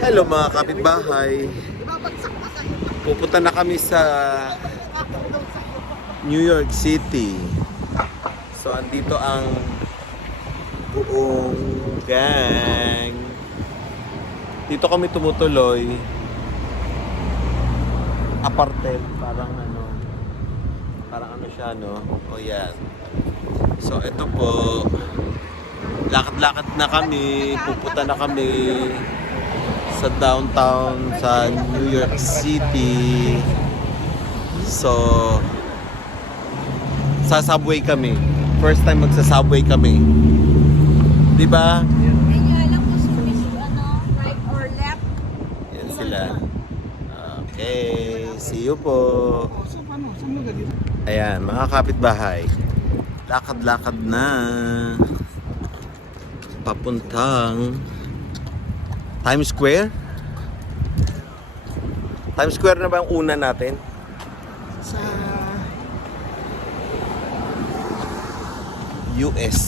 Hello mga kapitbahay. Pupunta na kami sa New York City. So andito ang buong gang. Dito kami tumutuloy. Apartment, parang ano siya, no? O yan. So ito po, lakad-lakad na kami, pupunta na kami sa downtown sa New York City. So sa subway kami. First time magsa-subway kami. 'Di ba? Hindi alam kung right or left. Yan sila. Okay, see you po. Ayan, mga kapitbahay. Lakad-lakad na papuntang Times Square. Times Square na ba ang una natin? Sa US.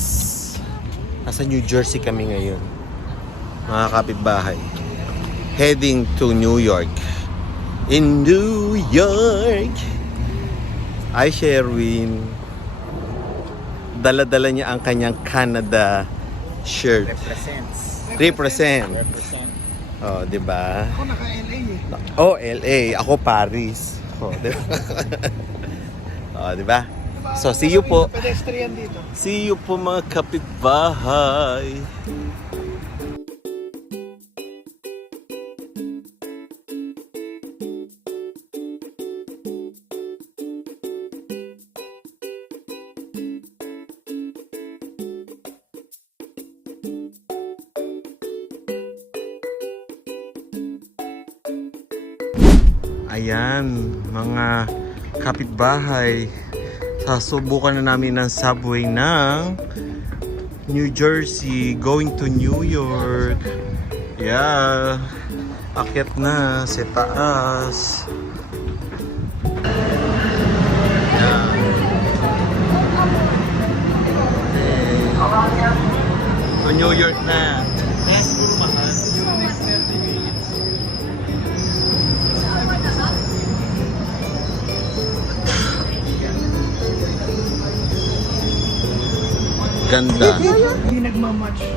Nasa New Jersey kami ngayon. Mga kapitbahay. Heading to New York. In New York. Hi Sherwin. Dala-dala niya ang kanyang Canada shirt. Represent. Oh, 'di ba? ako naka-LA eh. Oh, LA. Ako Paris. Oh, 'di ba? Oh, 'di ba? So, see you po. Pedestrian dito. See you po mga kapitbahay. Ayan, mga kapitbahay. Sasubukan na namin ng subway ng New Jersey going to New York. Yeah. Akyat na sa taas. Yeah. Okay. To New York na. Yes, puro mahal. Ganda. Hindi nagmamatch.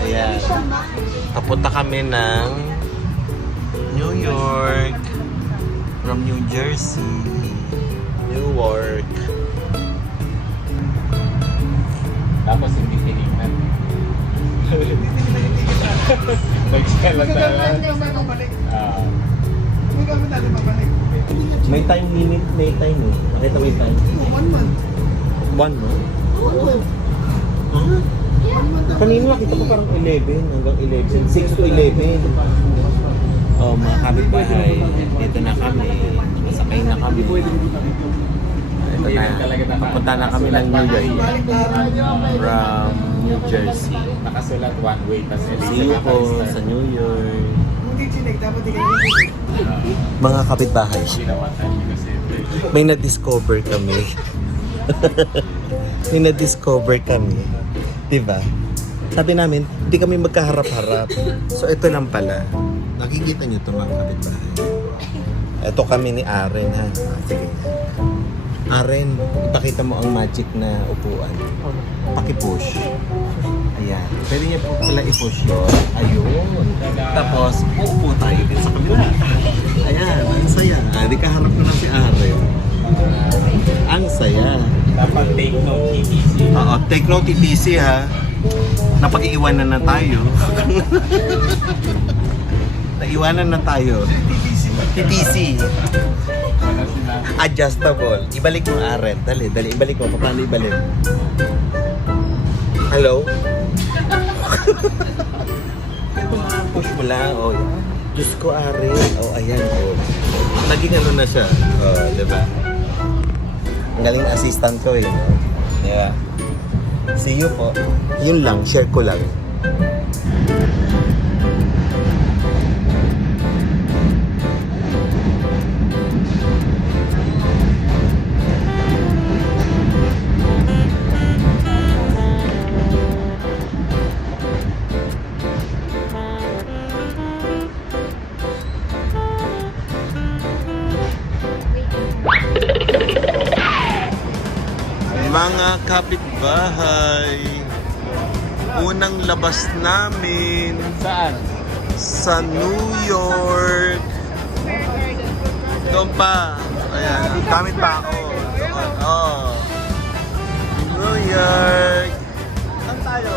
Ayan. Papunta kami ng New York from New Jersey. Newark. Tapos hindi tinignan. Nagsiyalan na lang. Hindi kami natin mabalik. May time limit, may time eh. Nakita mo yung time? 1 month. 1 month? Oo. Huh? Kanina nakita ko parang 11 hanggang 11. 6 to 11. Oh, mga kapitbahay. Dito na kami. Masakay na kami. Ito na. Papunta na kami ng New York. From New Jersey. Nakasulat one way. See you po sa New York. Hindi chinig, dapat di kayo chinig. Mga kapitbahay. May na-discover kami. May na-discover kami. Diba? Sabi namin, hindi kami magkaharap-harap. So, ito lang pala. Nakikita nyo ito mga kapitbahay. Ito kami ni Aren, ha? Sige. Aren, ipakita mo ang magic na upuan. Paki-push. Ayan. Pwede niya po pala i-push yun. Ayun. Tapos, uupo tayo din sa kabila. Ayan. Ang saya. Di kaharap ko lang si Aren. Ang saya. Dapat take note TTC. Oo, take note TTC ha. Napag-iiwanan na tayo. Naiwanan na tayo. TTC. Adjustable. Ibalik mo Aren. Dali, ibalik mo. Paano ibalik? Hello? Ito mga push mo lang. Oh, Diyos ko Aren. Oh, ayan. Oh. Naging ano na siya. Oh, diba? Ang galing assistant ko eh. Yeah. See you po. Yun lang, share ko lang. kapitbahay. Unang labas namin Saan? sa New York. Doon pa. Ayan, daming tao. Doon. Oh. New York. Saan tayo?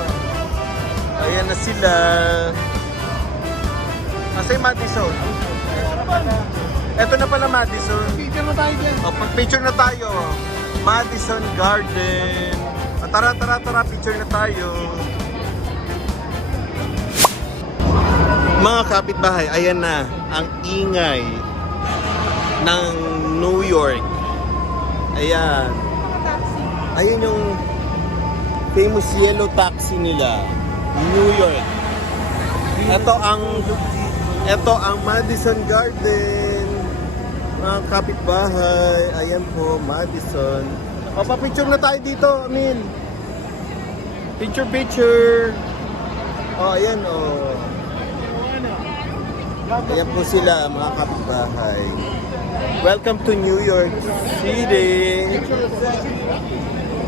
Ayan na sila. Nasa yung Madison? Ito na pala Madison. Picture mo tayo dyan. O, pag-picture na tayo. Madison Garden. Tara, picture na tayo. Mga kapitbahay, ayan na ang ingay ng New York. Ayan. Ayan yung famous yellow taxi nila. New York. Ito ang Madison Garden. Mga kapitbahay, ayan po, Madison. O, pa-picture na tayo dito, Amin. Picture. O, ayan, o. Ayan po sila, mga kapitbahay. Welcome to New York City.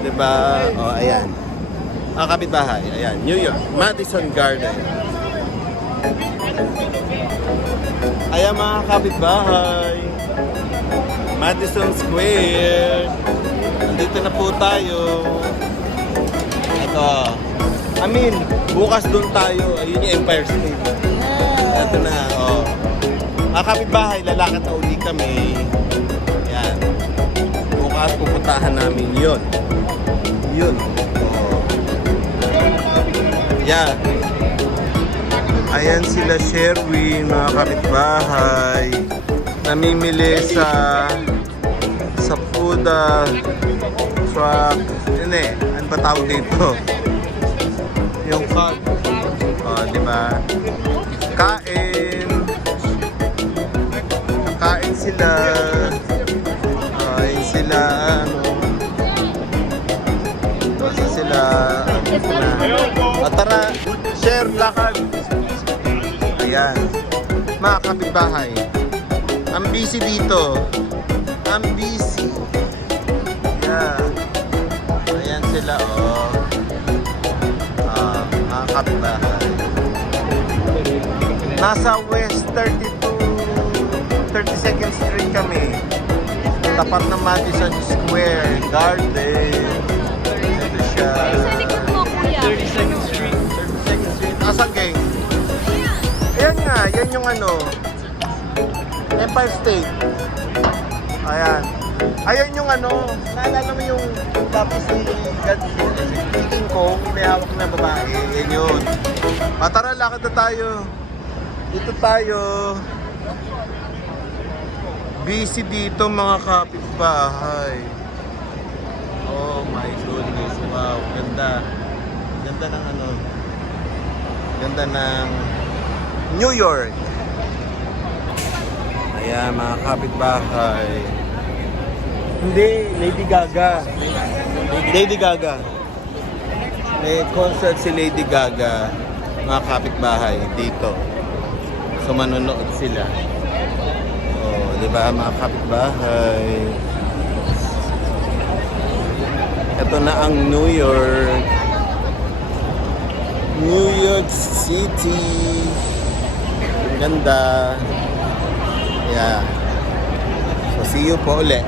Diba? O, ayan. Mga kapitbahay, ayan, New York, Madison Garden. Ayan, mga kapitbahay. Madison Square. Nandito na po tayo. Ito. Bukas doon tayo. Ayun yung Empire State. Ito na. Oh. Mga kapitbahay, lalakad na uli kami. Ayan. Bukas pupuntahan namin yun. Oh. Yeah. Ayan sila Sherwin, mga kapitbahay. Namimili sa food truck. Yun eh, ano ba tawag dito? Yung cart. O, di ba? Kain sila. Ayun sila, Basta sila, tara, share, lakad. Ayan. Mga kapitbahay. Ang busy dito. Ang busy. Yeah. Ayan sila, oh. Mga kapitbahay. Nasa West 32nd Street kami. Tapat ng Madison Square Garden. Ito siya. Sa likod mo, kuya. 32nd Street. 32nd Street. Asan, gang? Ayan nga, yan yung Empire State. Ayan. Ayan yung naalala mo yung tapos ni King Kong, may hawak na babae. Yan yun. Tara, lakad na tayo. Dito tayo. Busy dito, mga kapitbahay. Oh my goodness. Wow, ganda. Ganda ng Ganda ng New York. Ayan, mga kapitbahay. Hindi, Lady Gaga. Lady Gaga. May concert si Lady Gaga. Mga kapitbahay dito. So manonood sila. Oh, di ba, mga kapitbahay? Ito na ang New York. New York City. Ganda. Yeah. So see you po ulit.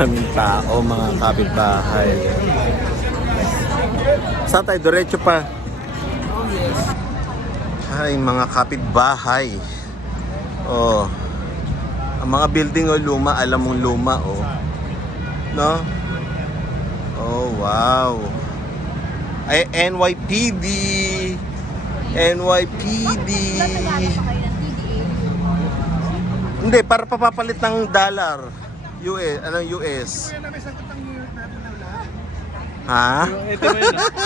Daming tao, mga kapitbahay. Saan tayo? Diretso pa. Ay, mga kapitbahay. Oh. Ang mga building luma, alam mong luma, oh. No? Oh, wow. Ay, NYPD. NYPD. Hindi, para papapalit ng dollar. US, US? Kaya namin sagot ang New York natin na lahat. Ha?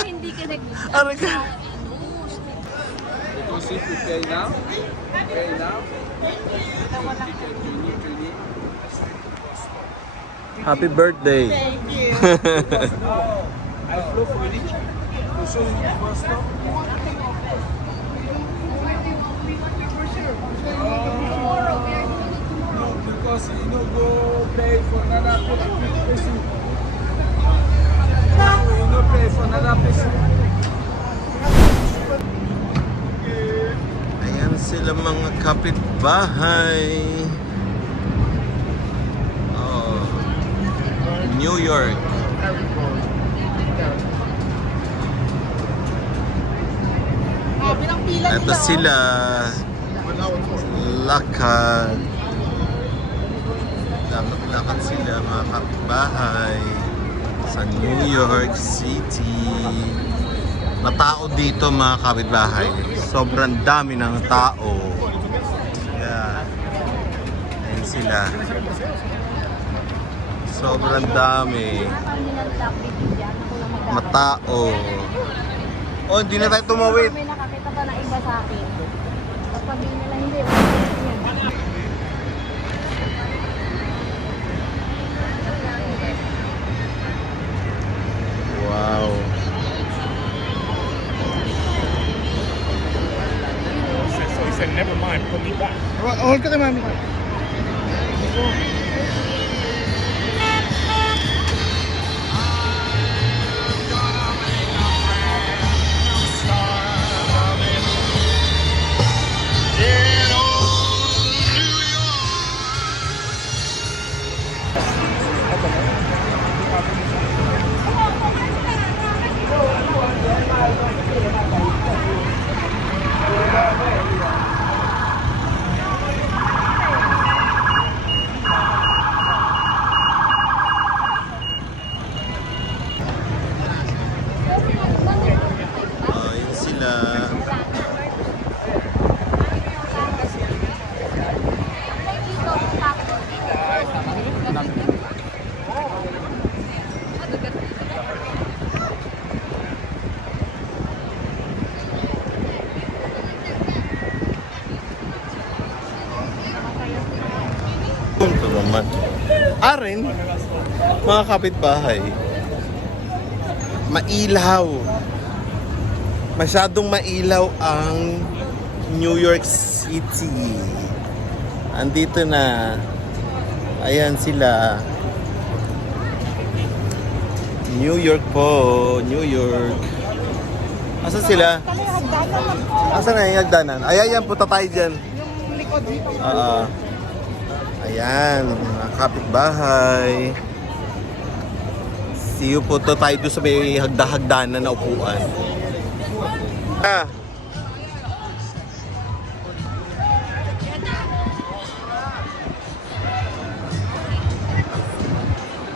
Hindi ka nag- Ano ka? see if you pay now. Pay now. 20. Happy birthday. Thank you. I flew for it. To show you the first stop. No, because you know go pay for another person. You know pay for another person. Ayan sila mga kapitbahay. Oh, New York. Ito sila. Lakad. Lakad sila mga kapitbahay sa New York City. Matao dito mga kapitbahay. Sobrang dami ng tao. Yan. Ayan sila. Sobrang dami. Matao. Oh, hindi na tayo tumawid. May nakakita pa na iba sa akin. Tapos sabihin nila hindi. Yan. Wow. So he said, never mind, put me back. Hold ka mami. Oh, yun sila. Punto naman. Arin, mga kapitbahay, mailaw. Masyadong mailaw ang New York City. Andito na. Ayan sila. New York po. New York. Asan sila? Asan na yung hagdanan? Ayan, punta tayo dyan. Yung likod dito. Ayan, mga kapitbahay. See you po to tayo doon sa may hagda-hagdanan na upuan.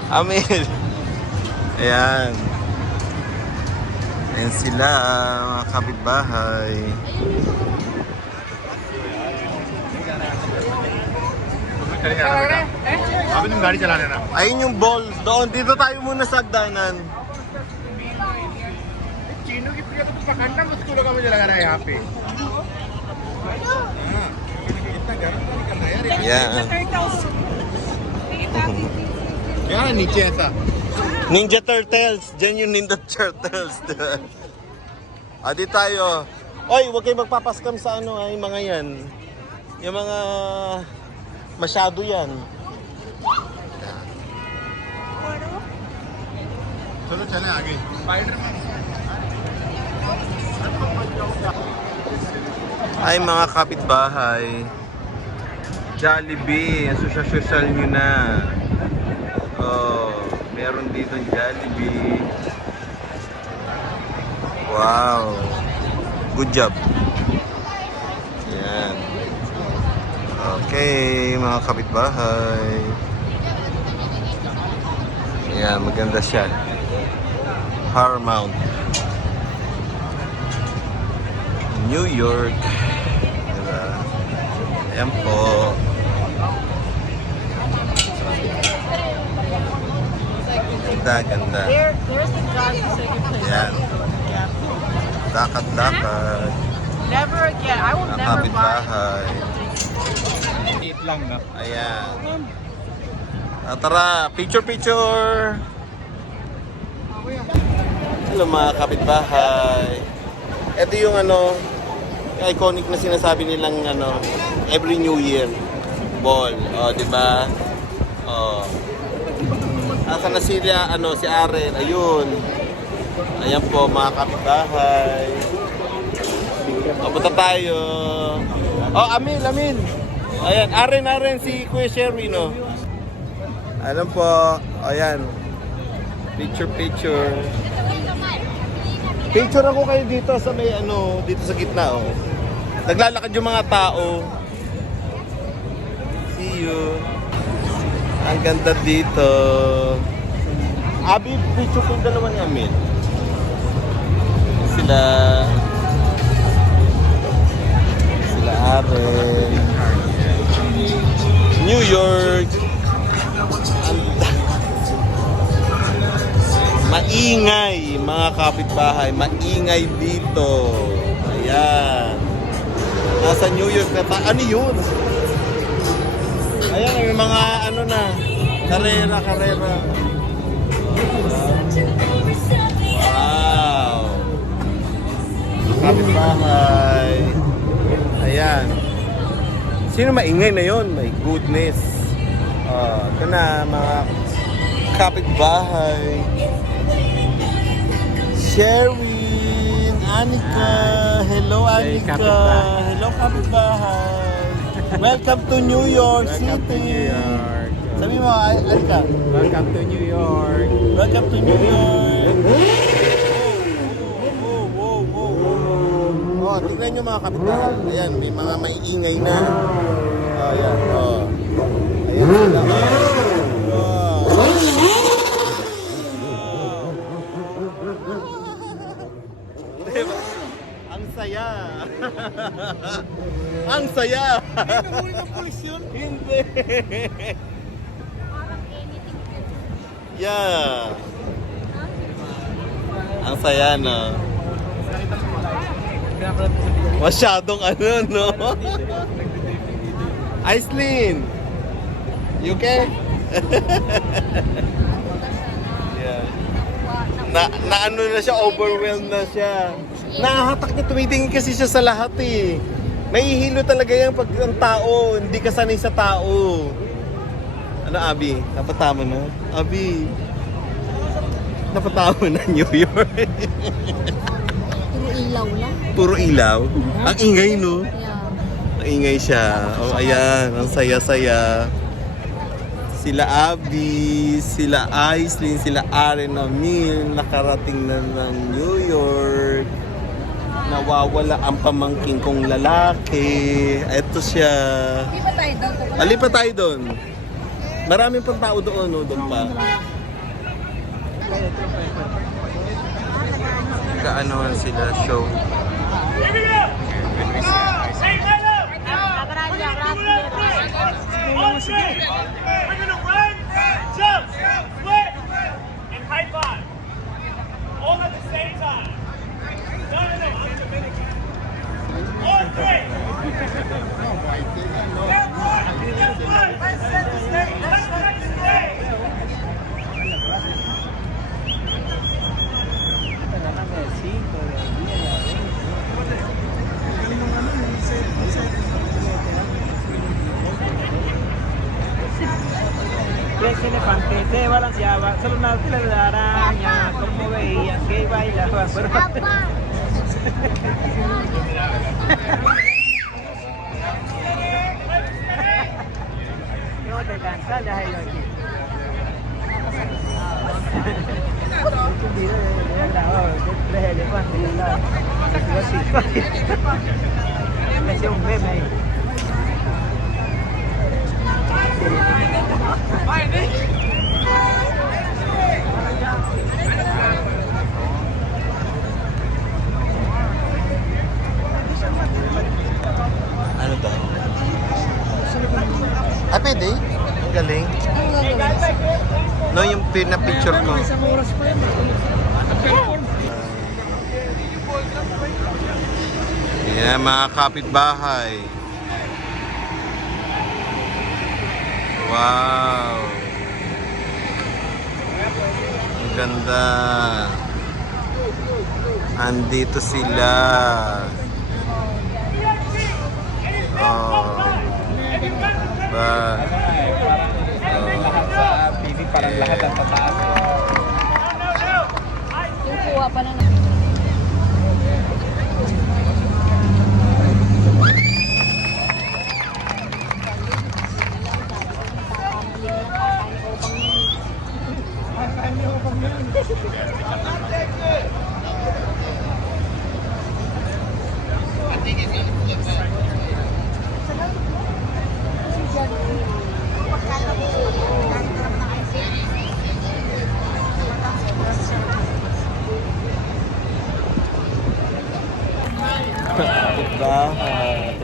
Amin. Ayan. Ayan sila, mga kapitbahay. Ayun yung ball. Doon, dito tayo muna sa hagdanan. चीनों की प्रिय तो पकड़ना मुश्किल होगा मुझे लग रहा है यहाँ पे इतना गर्म नहीं करना यार Ayan. क्या है नीचे ऐसा Ninja Turtles. Diyan yung Ninja Turtles. Adi tayo. Oy, huwag kayo magpapaskam sa ano ay mga yan. Yung mga masyado yan. चलो चले आगे Ay mga kapitbahay. Jollibee. Social nyo na. Oh, meron dito Jollibee. Wow. Good job. Yan. Okay, mga kapitbahay. Yan, maganda siya. Paramount. New York. Diba? Ayan po. Ganda, ganda. There's a God sa second place. Ayan. Lakad-lakad. Never again. I will Mga never buy. kapitbahay. Eat lang na. Ayan. Tara, picture. Hello mga kapitbahay. Ito yung iconic na sinasabi nilang every New Year ball. Oh, di ba? Oh. Asa na sila, si Aren. Ayun. Ayan po mga kapitbahay. Punta tayo. Oh, Amin. Ayan, Aren si Kuya Sherry, no? Alam po, ayan. Picture. Picture ako kayo dito sa may dito sa gitna, oh. Naglalakad yung mga tao. See you. Ang ganda dito. Abi, picture ko yung dalawa ni Amin. Sila Aren. New York. Maingay, mga kapitbahay. Maingay dito. Ayan. Nasa New York na ano yun? Ayan, may mga karera. Wow. Kapitbahay. Ayan. Sino maingay na yon? My goodness. Ito na, mga kapitbahay. Sherwin, Anika. Hello, Anika. Hello, kapitbahay. Welcome to New York City. Sabi mo, Anika. Welcome to New York. Welcome to New York. Oh, tingnan nyo mga kapitbahay. Ayan, may mga maiingay na. Ayan, oh. Ayan sila. Diba? Ang saya. Ang saya. Hindi nahuli ng pulis yun? Hindi. Parang anything can. Yeah. Ang saya, no? Masyadong no? Aislinn! You okay? Yeah. Na ano na siya, overwhelmed na siya. Nakahatak niya, tumitingin kasi siya sa lahat eh. Mahihilo talaga yan pag ang tao, hindi ka sanay sa tao. Ano, Abi? Napatama na? Abi? Napatama na New York. Puro ilaw lang. Puro ilaw? Ang ingay, no? Yeah. Ang ingay siya. Oh, ayan. Ang saya-saya. Sila Abby, sila Aislinn, sila Aren Amil, nakarating na ng New York. Nawawala ang pamangking kong lalaki. Ito siya. Di ba tayo doon? Alipa tayo doon. Maraming pang tao doon, no? Doon pa. Kaanoan sila show. Here we go! Hey, line up! On three! We're gonna run, jump, split, and high five. All at the same time. No, I'm Dominican. On three! Step one! Let's set the stage! Let's set the stage! Tres elefantes se balanceaban, solo una fila de araña, como veían que bailaba. No te cansas de ahí aquí. Un video de grabado, tres elefantes al lado. Me hacía un meme ahí. Ano to? Pwede? Ang galing. No, yung pinapicture ko. Ayan, mga kapitbahay. Wow. Ang ganda. Andito sila. Oh. Ba. Sa TV parang lahat ang tataas. Yung kuha pa na Kapitbahay.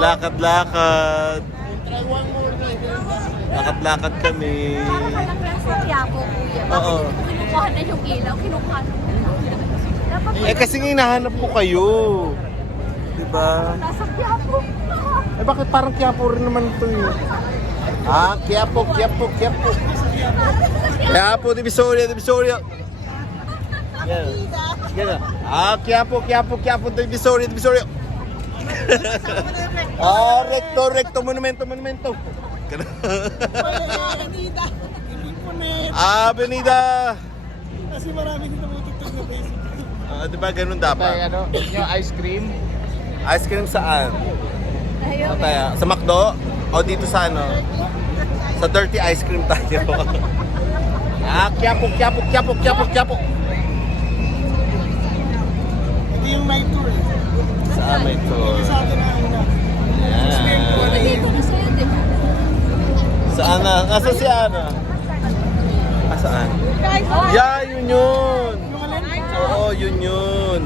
Lakad-lakad. Lakad-lakad kami. sa Quiapo, kuya. Oo. Kinukuha na yung ilaw, kinukuha na yung ilaw. Dapat Eh kasi nga hinahanap ko kayo. Diba? nasa Quiapo. Eh bakit parang Quiapo rin naman ito eh? Ah, Quiapo. Quiapo, Divisoria. Yan. Sige na. Ah, Quiapo, Divisoria. Ah, recto, monumento. Ganun. Ah, Avenida. Kasi marami din namutugtog na Facebook. Ah, di ba ganun dapat? Ano, yung ice cream. Ice cream saan? Ayun. Ano tayo? Sa McDo? O dito sa ano? Sa dirty ice cream tayo. Ah, Quiapo. Ito yung night tour. Saan may tour? Sa atin na una. Yan. Dito na sa'yo, di ba? Saan na? Nasa si Ana? Ah, saan? Yeah, yun. Oo, yun. Yan.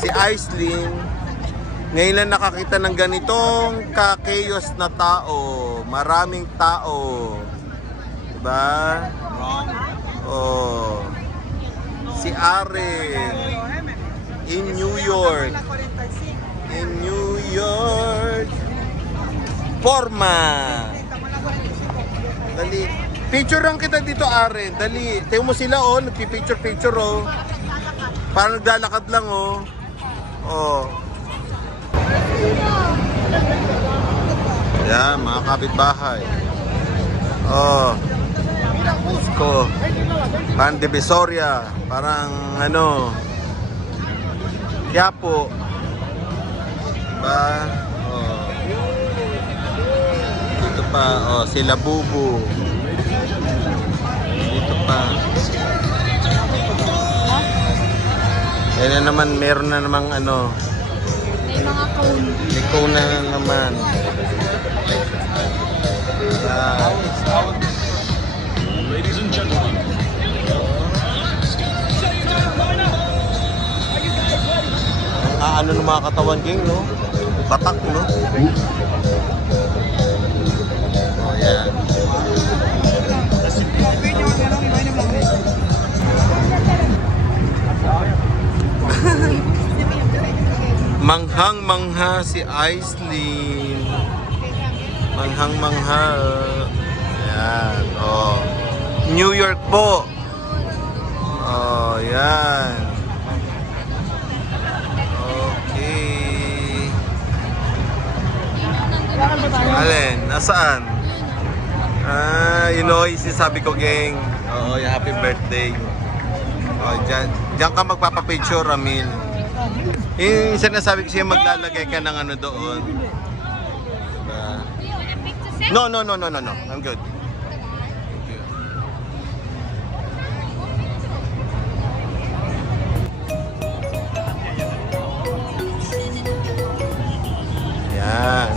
Si Aislinn, ngayon lang nakakita ng ganitong ka-chaos na tao. Maraming tao. Diba? Oh. Si Aren. In New York. Forma. Dali. Picture lang kita dito, Aren. Dali. Tingnan mo sila, oh. Nagpipicture, oh. Parang naglalakad lang, oh. Oh. Yan, mga kapitbahay. Oh. Ko. Parang Divisoria. Parang, ano, Quiapo. Diba? Oh. Dito pa, oh, sila Bubu. Dito pa. Yan na naman, meron na namang ano. May mga cone. May cone na naman. Ladies and gentlemen, Ano ng mga katawan gang, no? Patak, no? Oh, yan. Manghang-mangha si Aislinn. Manghang-mangha. Yan, oh. New York po. Oh, yan. Okay. Alin? Nasaan? Ah, you know, isasabi ko, gang. Oo, yung happy birthday. Oh, diyan ka magpapapicture, Amin. Yung sinasabi ko siya, maglalagay ka ng ano doon. Diba? No. I'm good. Thank you. Yan.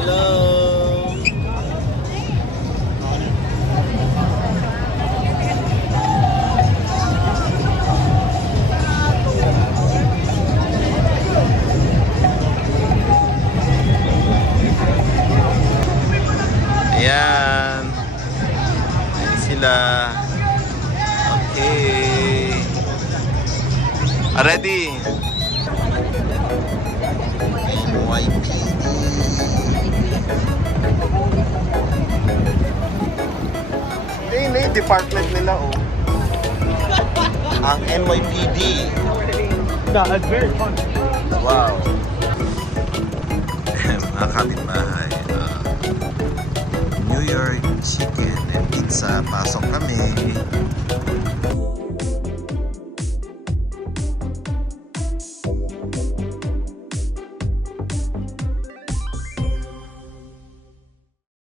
Hello! Ayan. Ayan sila. Okay. Ready? NYPD. Hindi, department nila, oh. Ang NYPD. No, it's very fun. Wow. Mga kapitbahay. New York chicken and pizza. Pasok kami.